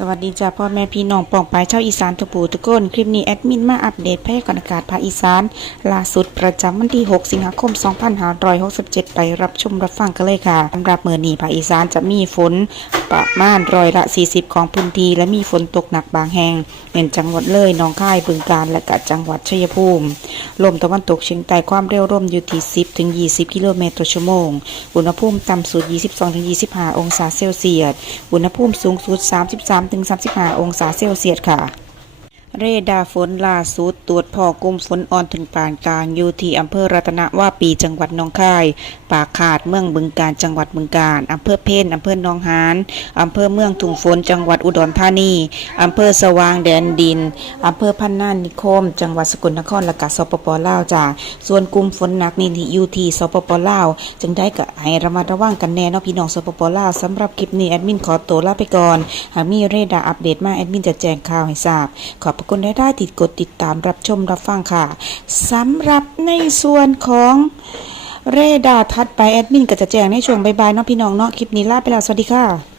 สวัสดีจ้าพ่อแม่พี่น้องปองปายชาวอีสานทุกปู่ทุกคนคลิปนี้แอดมินมาอัปเดตพยากรณ์อากาศภาคอีสานล่าสุดประจำวันที่ 6 สิงหาคม 2567 ไปรับชมรับฟังกันเลยค่ะสำหรับเมื่อนี้ภาคอีสานจะมีฝน ประมาณร้อยละ 40 ของพื้นที่และมีฝนตกหนักบางแห่งเป็นจังหวัดเลยหนองคายบึงกาฬและกะจังหวัดชัยภูมิลมตะวันตกเฉียงใต้ความเร็วลมอยู่ที่ 10 ถึง 20 กิโลเมตรต่อชั่วโมง อุณหภูมิต่ำสุด 22 ถึง 25 องศาเซลเซียส อุณหภูมิสูงสุด 33 ถึง 35 องศาเซลเซียสค่ะ เรดาร์ฝนล่าสุดตรวจพอกลุ่มฝนอ่อนถึงปานกลางอยู่ที่อำเภอรัตนวาปีจังหวัดหนองคาย ปากขาดเมืองบึงการจังหวัดบึงการอำเภอเพนอำเภอหนองหานอำเภอเมืองถุงฝนจังหวัดอุดรธานีอำเภอสว่างแดนดินอำเภอพันนานิคม จังหวัดสกลนครและกะสปปลาวจ้าส่วนกลุ่มฝนหนักนี่ที่อยู่ที่สปปลาว จึงได้กะให้ระมัดระวังกันแน่นาะพี่น้องสปปลาวสำหรับคลิปนี้แอดมินขอตัวลาไปก่อนหากมีเรดาร์อัปเดตมาแอดมินจะแจ้งข่าวให้ทราบขอบพระคุณได้ได้ติดกดติดตามรับชมรับฟังค่ะสำหรับในส่วนของเรดาร์ทัดไปแอดมินก็จะแจ้งในช่วงบ่ายๆเนาะพี่น้องเนาะคลิปนี้ลาไปแล้วสวัสดีค่ะ